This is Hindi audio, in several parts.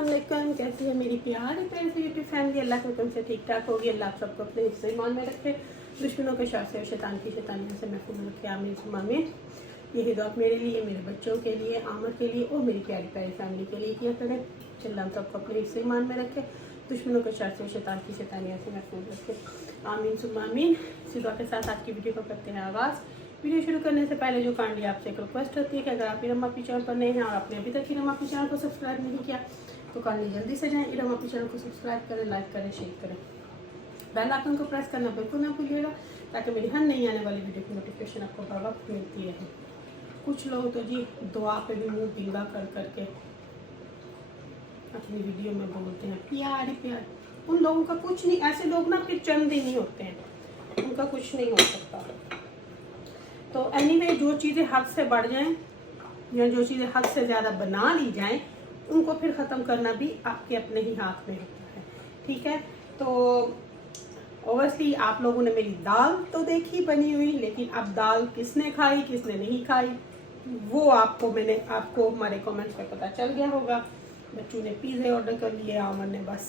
अस्सलाम वालेकुम। कैसी है मेरी प्यारी प्यारी यूट्यूब फैमिली? अल्लाह के हुक्म से ठीक ठाक होगी। अल्लाह आप सबको अपने हिस्से ईमान में रखे, दुश्मनों के शर से और शैतान की शैतानियों से महफूज रखे। आमीन सुम्मा आमीन। यही दुआ मेरे लिए, मेरे बच्चों के लिए, आमर के लिए और मेरी प्यारी प्यारी फैमिली के लिए किया करें। अल्लाह हम सबको अपने हिस्से ईमान में रखे, दुश्मनों के शर से शैतान की शैतानियों से महफूज रखे। आमीन सुम्मा आमीन। इसी दुआ के साथ आज की वीडियो को करते हैं आगाज़। वीडियो शुरू करने से पहले जो काइंडली आपसे एक रिक्वेस्ट होती है कि अगर आप इरम अपनी चैनल पर नए हैं और आपने अभी तक इरम अपनी चैनल को सब्सक्राइब नहीं किया तो काइंडली जल्दी से जाएं, इरम अपनी चैनल को सब्सक्राइब करें, लाइक करें, शेयर करें, बेल आइकन को प्रेस करना बिल्कुल ना भूलिएगा ताकि मेरी हर नई आने वाली वीडियो की नोटिफिकेशन आपको बर वक्त मिलती रहे। कुछ लोग तो जी दुआ पे भी मुँह बिंगा कर करके अपनी वीडियो में बोलते हैं प्यार प्यार। उन लोगों का कुछ नहीं, ऐसे लोग ना फिर चंद ही नहीं होते हैं, उनका कुछ नहीं हो सकता। तो एनीवे जो चीज़ें हद से बढ़ जाएं या जो चीज़ें हद से ज़्यादा बना ली जाएं उनको फिर ख़त्म करना भी आपके अपने ही हाथ में होता है। ठीक है, तो ओबियसली आप लोगों ने मेरी दाल तो देखी बनी हुई, लेकिन अब दाल किसने खाई किसने नहीं खाई वो आपको हमारे कमेंट्स पे पता चल गया होगा। बच्चों ने पिज़्ज़े ऑर्डर कर लिए, आमर ने बस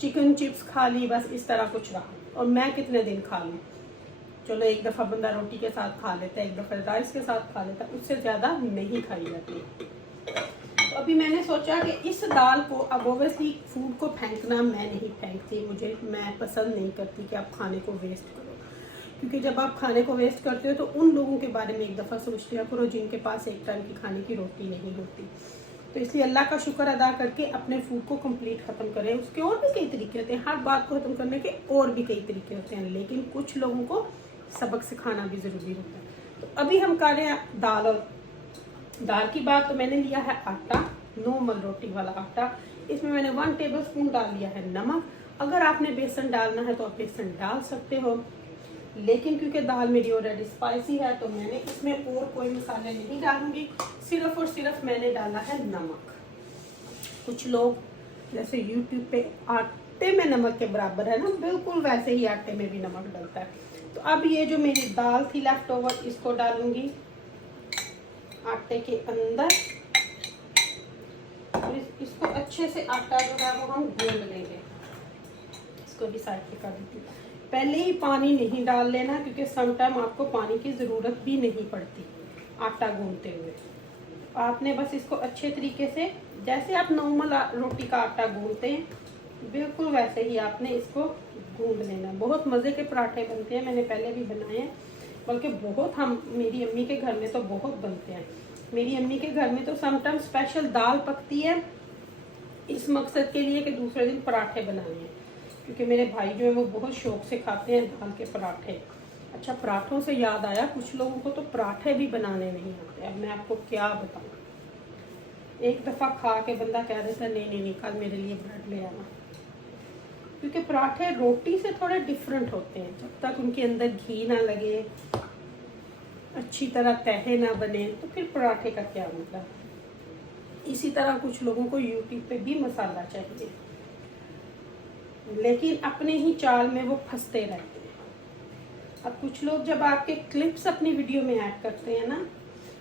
चिकन चिप्स खा ली, बस इस तरह कुछ रहा। और मैं कितने दिन खा लूँ? चलो एक दफ़ा बंदा रोटी के साथ खा लेता है, एक दफ़ा राइस के साथ खा लेता है, उससे ज़्यादा नहीं खाई जाती। तो अभी मैंने सोचा कि इस दाल को, अब ओबियसली फूड को फेंकना मैं नहीं फेंकती, मैं पसंद नहीं करती कि आप खाने को वेस्ट करो, क्योंकि जब आप खाने को वेस्ट करते हो तो उन लोगों के बारे में एक दफ़ा सोच लिया करो जिनके पास एक टाइम की खाने की रोटी नहीं होती। तो इसलिए अल्लाह का शुक्र अदा करके अपने फूड को कंप्लीट ख़त्म करें। उसके और भी कई तरीके होते हैं, हर बात को ख़त्म करने के और भी कई तरीके होते हैं, लेकिन कुछ लोगों को सबक सिखाना भी ज़रूरी होता है। तो अभी हम कर रहे हैं दाल, और दाल की बात तो मैंने लिया है आटा, नॉर्मल रोटी वाला आटा। इसमें मैंने 1 टेबलस्पून डाल लिया है नमक। अगर आपने बेसन डालना है तो आप बेसन डाल सकते हो, लेकिन क्योंकि दाल मेरी ऑलरेडी स्पाइसी है तो मैंने इसमें और कोई मसाले नहीं डालूंगी, सिर्फ और सिर्फ मैंने डाला है नमक। कुछ लोग जैसे यूट्यूब पे आटे में नमक के बराबर है ना, बिल्कुल वैसे ही आटे में भी नमक डलता है। तो अब ये जो मेरी दाल थी लेफ्ट ओवर, इसको डालूंगी आटे के अंदर और इसको अच्छे से आटा जो है वो हम गूंद लेंगे। इसको भी साइड पे कर देती हूँ। पहले ही पानी नहीं डाल लेना, क्योंकि समटाइम आपको पानी की ज़रूरत भी नहीं पड़ती आटा गूंदते हुए। आपने बस इसको अच्छे तरीके से, जैसे आप नॉर्मल रोटी का आटा गूंदते हैं बिल्कुल वैसे ही आपने इसको गूंद लेना। बहुत मज़े के पराठे बनते हैं, मैंने पहले भी बनाए हैं, बल्कि मेरी अम्मी के घर में तो बहुत बनते हैं। मेरी अम्मी के घर में तो समटाइम स्पेशल दाल पकती है इस मकसद के लिए कि दूसरे दिन पराठे बनाने हैं, क्योंकि मेरे भाई जो है वो बहुत शौक से खाते हैं दाल के पराठे। अच्छा, पराठों से याद आया, कुछ लोगों को तो पराठे भी बनाने नहीं आते। अब मैं आपको क्या बताऊँ, एक दफ़ा खा के बंदा कह देता है नहीं नहीं नहीं कल मेरे लिए ब्रेड ले आना, क्योंकि पराठे रोटी से थोड़े डिफरेंट होते हैं। जब तक उनके अंदर घी ना लगे, अच्छी तरह तहे ना बने, तो फिर पराठे का क्या मतलब। इसी तरह कुछ लोगों को यूट्यूब पे भी मसाला चाहिए, लेकिन अपने ही चाल में वो फंसते रहते हैं। अब कुछ लोग जब आपके क्लिप्स अपनी वीडियो में ऐड करते हैं ना,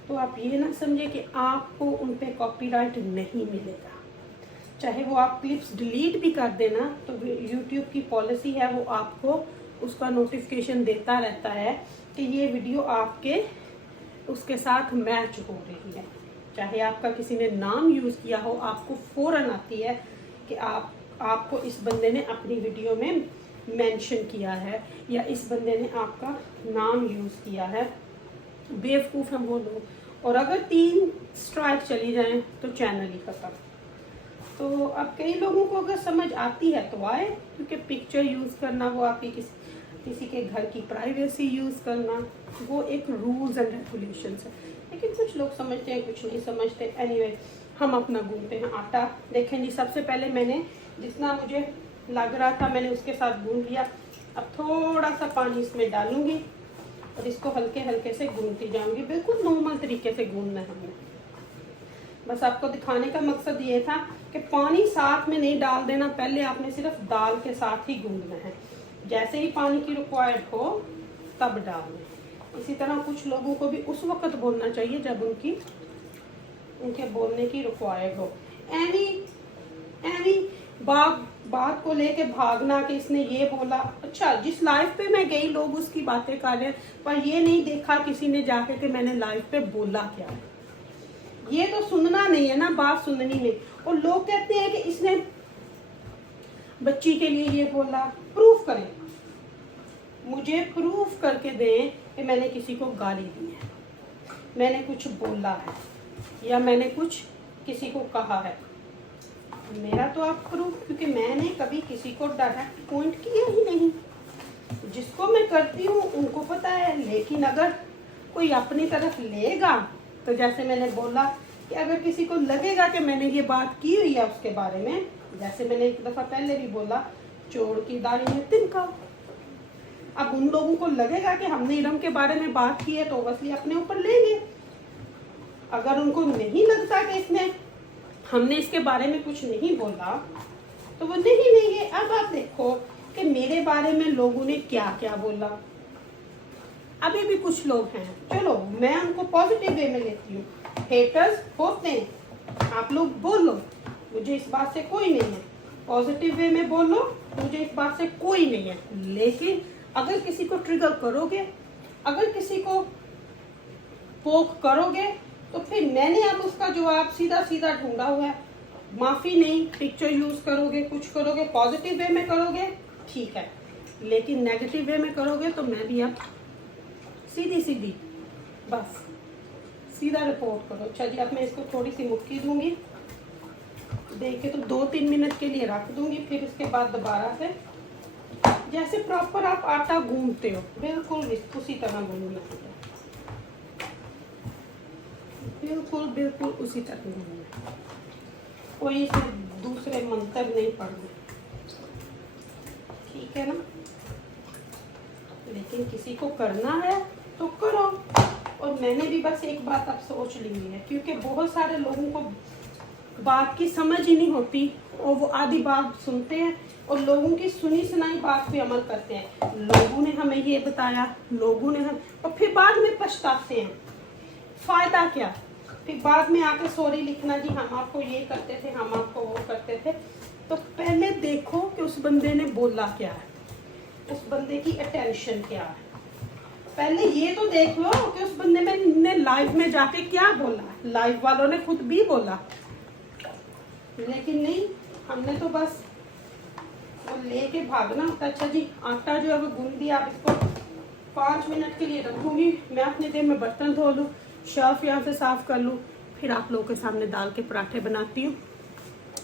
तो आप ये ना समझे कि आपको उन पे कॉपीराइट नहीं मिलेगा। चाहे वो आप क्लिप्स डिलीट भी कर देना तो यूट्यूब की पॉलिसी है, वो आपको उसका नोटिफिकेशन देता रहता है कि ये वीडियो आपके उसके साथ मैच हो रही है। चाहे आपका किसी ने नाम यूज़ किया हो, आपको फ़ौरन आती है कि आपको इस बंदे ने अपनी वीडियो में मेंशन किया है या इस बंदे ने आपका नाम यूज़ किया है। बेवकूफ़ हैं वो लोग। और अगर 3 स्ट्राइक चली जाएं तो चैनल ही खत्म। तो अब कई लोगों को अगर समझ आती है तो आए, क्योंकि पिक्चर यूज़ करना, वो आपकी किसी के घर की प्राइवेसी यूज़ करना, वो एक रूल्स एंड रेगुलेशंस है। लेकिन कुछ लोग समझते हैं, कुछ नहीं समझते। एनीवे, हम अपना गूंदते हैं आटा। देखें जी, सबसे पहले मैंने जितना मुझे लग रहा था मैंने उसके साथ गूंद लिया। अब थोड़ा सा पानी इसमें डालूंगी और इसको हल्के हल्के से गूंदती जाऊंगी। बिल्कुल नॉर्मल तरीके से गूंदना है हमें। बस आपको दिखाने का मकसद ये था कि पानी साथ में नहीं डाल देना, पहले आपने सिर्फ दाल के साथ ही गूंदना है। जैसे ही पानी की रिक्वायर्ड हो तब डालना। इसी तरह कुछ लोगों को भी उस वक्त बोलना चाहिए जब उनके बोलने की रिक्वायर्ड हो। बात को लेके भागना कि इसने ये बोला। अच्छा, जिस लाइव पे मैं गई लोग उसकी बातें कर रहे हैं, पर ये नहीं देखा किसी ने जाके कि मैंने लाइव पे बोला क्या है। ये तो सुनना नहीं है ना, बात सुननी नहीं। और लोग कहते हैं कि इसने बच्ची के लिए ये बोला। प्रूफ करें, मुझे प्रूफ करके दें कि मैंने किसी को गाली दी है, मैंने कुछ बोला है, या मैंने कुछ किसी को कहा है। मेरा तो आप प्रूफ, क्योंकि मैंने कभी किसी को डायरेक्ट पॉइंट किया ही नहीं। जिसको मैं करती हूँ उनको पता है। लेकिन अगर कोई अपनी तरफ लेगा, तो जैसे मैंने बोला कि अगर किसी को लगेगा कि मैंने ये बात की हुई है उसके बारे में, जैसे मैंने एक दफ़ा पहले भी बोला, चोर की दाढ़ी में तिनका। अब उन लोगों को लगेगा कि हमने इरम के बारे में बात की है, तो बस अपने ऊपर लेंगे। अगर उनको नहीं लगता कि हमने इसके बारे में कुछ नहीं बोला, तो वो नहीं लेंगे। अब आप देखो कि मेरे बारे में लोगों ने क्या क्या बोला। अभी भी कुछ लोग हैं, चलो मैं उनको पॉजिटिव वे में लेती हूँ। हेटर्स होते हैं, आप लोग बोलो, मुझे इस बात से कोई नहीं है। पॉजिटिव वे में बोलो, मुझे इस बात से कोई नहीं है। लेकिन अगर किसी को ट्रिगर करोगे, अगर किसी को पोक करोगे, तो फिर मैंने अब उसका जवाब सीधा सीधा ढूंढा हुआ है। माफ़ी नहीं, पिक्चर यूज़ करोगे, कुछ करोगे, पॉजिटिव वे में करोगे ठीक है, लेकिन नेगेटिव वे में करोगे तो मैं भी अब सीधी बस सीधा रिपोर्ट करो। अच्छा जी, अब मैं इसको थोड़ी सी मुक्की दूंगी, देख के तो 2-3 मिनट के लिए रख दूंगी। फिर इसके बाद दोबारा से जैसे प्रॉपर आप आटा गूंथते हो, बिल्कुल उसी तरह गूंथना है। बिल्कुल उसी तरह गूंथना है। कोई इसमें दूसरे मंत्र नहीं पढ़ने, ठीक है ना। लेकिन किसी को करना है तो करो। और मैंने भी बस एक बात अब सोच ली है, क्योंकि बहुत सारे लोगों को बात की समझ ही नहीं होती, और वो आधी बात सुनते हैं और लोगों की सुनी सुनाई बात पे अमल करते हैं। लोगों ने हमें ये बताया, लोगों ने और फिर बाद में पछताते हैं। फायदा क्या? फिर बाद में आके सॉरी लिखना, जी हम आपको ये करते थे, हम आपको वो करते थे। तो पहले देखो कि उस बंदे ने बोला क्या है, उस बंदे की अटेंशन क्या है। पहले ये तो देख लो कि उस बंदे ने लाइव में जाके क्या बोला। लाइव वालों ने खुद भी बोला, लेकिन नहीं, हमने तो बस वो लेके भागना होता। अच्छा जी, आटा जो है वो गूंद दिया। अब इसको 5 मिनट के लिए रखूंगी। मैं अपनी देर में बर्तन धो लूँ, शेल्फ यहाँ से साफ कर लूँ, फिर आप लोगों के सामने दाल के पराठे बनाती हूँ।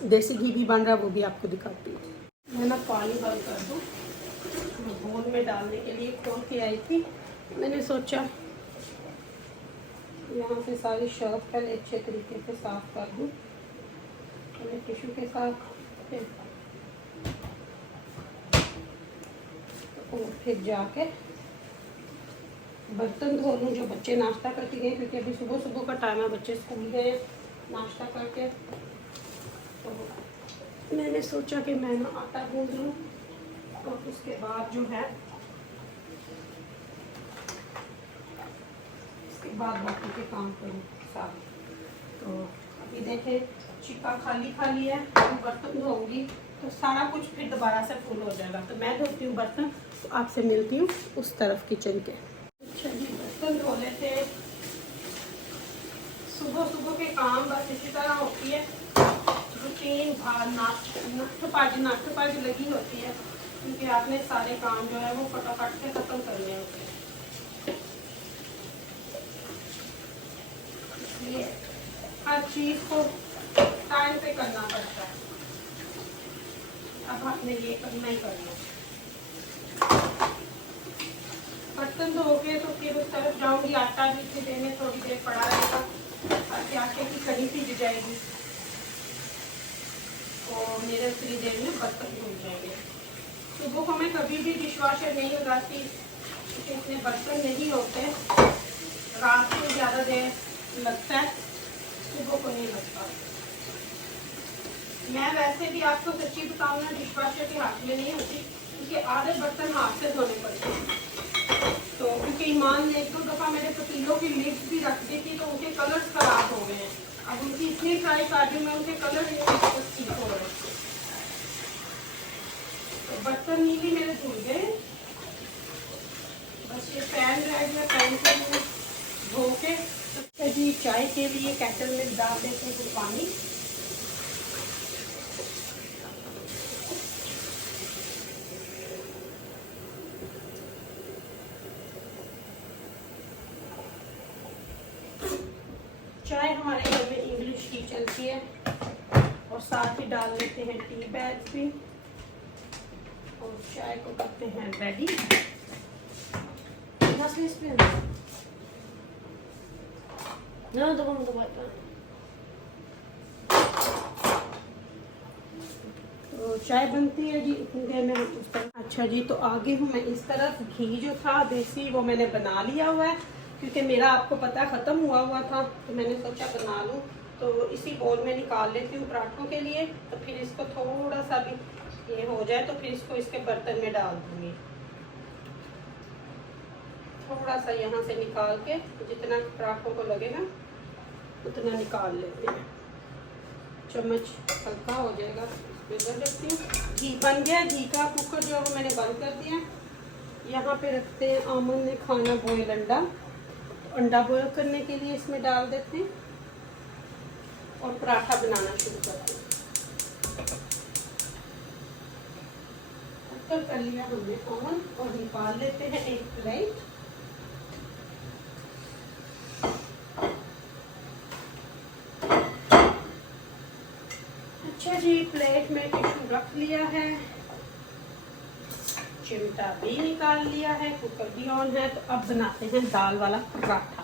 देसी घी भी बन रहा है, वो भी आपको दिखाती हूँ। मैं ना पानी बंद कर दूँ, बोल में डालने के लिए खोल के आई थी। मैंने सोचा यहाँ से सारी शेल्फ पहले अच्छे तरीके से साफ कर दूँ, पहले टिश्यू के साथ, फिर जाके बर्तन धो लूँ जो बच्चे नाश्ता करके गए, क्योंकि अभी सुबह सुबह का टाइम है, बच्चे स्कूल गए नाश्ता करके। तो मैंने सोचा कि मैं ना आटा गूंद लूँ और उसके बाद जो है इसके बाद बाकी के काम करूँ सारे। तो अभी देखें चिक्का खाली है, बर्तन धोऊंगी तो सारा कुछ फिर दोबारा से फुल हो जाएगा। तो मैं धोती हूँ बर्तन, तो आपसे मिलती हूँ उस तरफ किचन के। अच्छा जी, बर्तन धो लेते। सुबह सुबह के काम बस इसी तरह होती है, रूटीन नाट लगी होती है, क्योंकि आपने सारे काम जो है वो फटाफट से खत्म करने होते हैं। इसलिए हर चीज़ को टाइम पे करना पड़ता है। अब आपने ये करना ही करना। बर्तन धो के तो फिर उस तरफ जाऊंगी, आटा भी इतनी देर में थोड़ी देर पड़ा रहेगा, ताकि आटे की कड़ी सीज जाएगी और मेरे उतनी देर में बर्तन धुल जाएंगे। सुबह को मैं कभी भी डिशवॉशर नहीं लगाती, क्योंकि इतने बर्तन नहीं होते। रात को ज़्यादा देर लगता है, सुबह को नहीं लगता। मैं वैसे भी आपको सच्ची बताऊँ ना, डिशवॉशर के हाथ में नहीं होती, क्योंकि आधे बर्तन हाथ से धोने पड़ते हैं। तो क्योंकि ईमान ने 1-2 दफ़ा मेरे पतीलों की लिप्स भी रख दी थी, तो उनके कलर्स खराब हो गए हैं। अब उनकी इतनी ट्राई कर रही हूँ मैं, उनके कलर ठीक हो रहे हैं। नीली मेरे धुल गए, बस ये पैन रह गया, पैन को धो के जी चाय के लिए केटल में डाल देते हैं कुछ पानी। चाय हमारे घर में इंग्लिश की चलती है और साथ ही डाल लेते हैं टी बैग्स भी और चाय को करते हैं रेडी। तो चाय बनती है जी, इतनी देर में हम उस तरह। अच्छा जी, तो आगे हूँ मैं इस तरफ घी जो था देसी वो मैंने बना लिया हुआ है, क्योंकि मेरा आपको पता ख़त्म हुआ था, तो मैंने सोचा बना लूँ। तो इसी बोल में निकाल लेती हूँ पराठों के लिए। तो फिर इसको थोड़ा सा भी ये हो जाए तो फिर इसको इसके बर्तन में डाल दूँगी। थोड़ा सा यहाँ से निकाल के जितना पराठों को लगेगा उतना निकाल लेते हैं। चम्मच हल्का हो जाएगा, इस पर रखती हूँ। घी बन गया, घी का कुकर जो है मैंने बंद कर दिया। यहाँ पे रखते हैं आमन ने खाना बॉयल अंडा, अंडा बॉयल करने के लिए इसमें डाल देते हैं और पराठा बनाना शुरू करते हैं। कुकर कर लिया हमने ऑन और निकाल लेते हैं एक प्लेट। अच्छा जी, प्लेट में टिश्यू रख लिया है, चिमटा भी निकाल लिया है, कुकर भी ऑन है। तो अब बनाते हैं दाल वाला पराठा।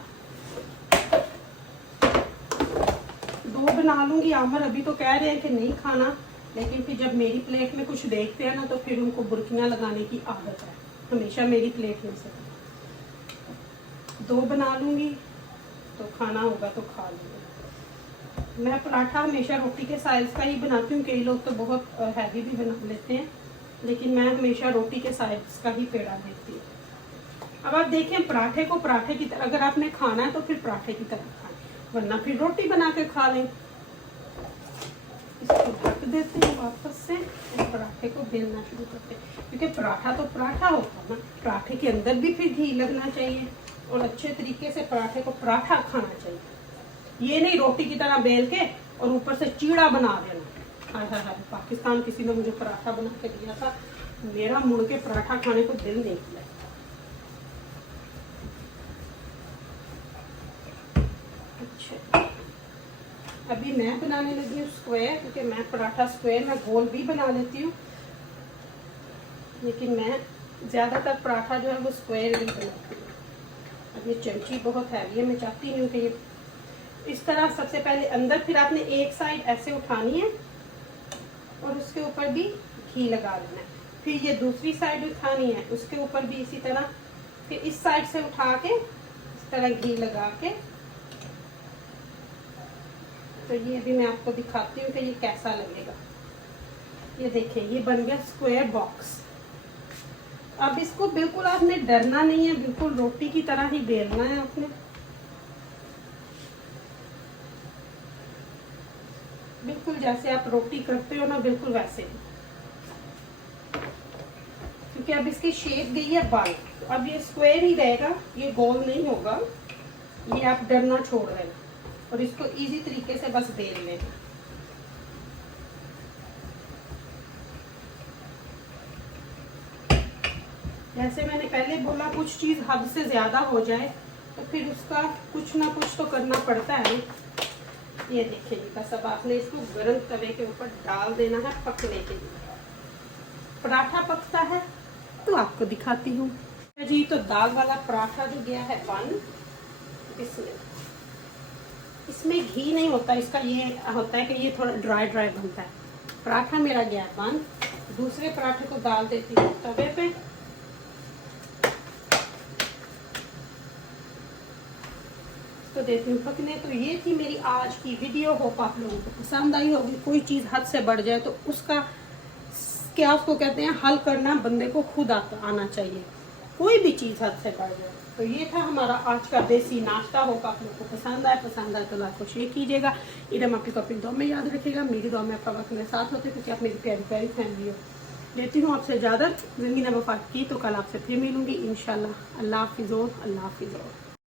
दो बना लूंगी। आमर अभी तो कह रहे हैं कि नहीं खाना, लेकिन फिर जब मेरी प्लेट में कुछ देखते हैं ना तो फिर उनको बुर्कियां लगाने की आदत है, हमेशा मेरी प्लेट में से। दो बना लूंगी तो खाना होगा तो खा लूंगी। मैं पराठा हमेशा रोटी के साइज का ही बनाती हूँ। कई लोग तो बहुत हैवी भी बना लेते हैं, लेकिन मैं हमेशा रोटी के साइज का ही पेड़ा देती हूँ। अब आप देखें, पराठे को पराठे की तरह अगर आपने खाना है तो फिर पराठे की तरह खाएं, वरना फिर रोटी बना के खा लें। इसको ढक देते हैं वापस से और पराठे को बेलना शुरू करते हैं, क्योंकि पराठा तो पराठा होता है ना, पराठे के अंदर भी फिर घी लगना चाहिए और अच्छे तरीके से पराठे को पराठा खाना चाहिए। ये नहीं रोटी की तरह बेल के और ऊपर से चीड़ा बना देना। हाय हाय हाय, पाकिस्तान किसी ने मुझे पराठा बना के दिया था, मेरा मुड़ के पराठा खाने को दिल नहीं किया। अच्छा, अभी मैं बनाने लगी हूँ स्क्वायर, क्योंकि मैं पराठा स्क्वायर में गोल भी बना लेती हूँ, लेकिन मैं ज़्यादातर पराठा जो है वो स्क्वायर ही बनाती हूँ। अब ये चमची बहुत हैवी है, मैं चाहती हूँ कि ये इस तरह सबसे पहले अंदर, फिर आपने एक साइड ऐसे उठानी है और उसके ऊपर भी घी लगा लेना है। फिर ये दूसरी साइड उठानी है, उसके ऊपर भी इसी तरह, फिर इस साइड से उठा के इस तरह घी लगा के। तो ये भी मैं आपको दिखाती हूँ कि ये कैसा लगेगा। ये देखिए, ये बन गया स्क्वायर बॉक्स। अब इसको बिल्कुल आपने डरना नहीं है, बिल्कुल रोटी की तरह ही बेलना है आपने। बिल्कुल जैसे आप रोटी करते हो ना, बिल्कुल वैसे ही। क्योंकि अब इसकी शेप गई है बल, तो अब ये स्क्वायर ही रहेगा, ये गोल नहीं होगा। ये आप डरना छोड़ देना और इसको इजी तरीके से बस बेल लेना। जैसे मैंने पहले बोला, कुछ चीज़ हद से ज़्यादा हो जाए तो फिर उसका कुछ ना कुछ तो करना पड़ता है। ये देखिए जी, बस अब आपने इसको गर्म तवे के ऊपर डाल देना है पकने के लिए। पराठा पकता है तो आपको दिखाती हूँ जी। तो दाल वाला पराठा जो गया है बन, इसमें घी नहीं होता, इसका ये होता है कि ये थोड़ा ड्राई ड्राई बनता है। पराठा मेरा गया है बन। दूसरे पराठे को डाल देती हूँ तवे पे। तो देती हूँ पकने। तो ये थी मेरी आज की वीडियो। होप आप लोगों को पसंद आई होगी। कोई चीज़ हद से बढ़ जाए तो उसका क्या उसको कहते हैं, हल करना बंदे को खुद आना चाहिए। कोई भी चीज़ हद से बढ़ जाए। तो ये था हमारा आज का देसी नाश्ता। होप आप लोगों को पसंद आए तो लाइक को शेयर कीजिएगा। इधम आपकी अपनी दुआ में याद रखिएगा। मेरी दुआ में आपका वक्त मेरे साथ होते, क्योंकि आप मेरी प्यारी प्यारी फैमिली हो। लेती हूँ आपसे इजाज़त। ज़िंदगी ने वफ़ा की तो कल आपसे फिर मिलूँगी इंशाल्लाह। अल्लाह हाफ़िज़ और अल्लाह हाफ़िज़ और।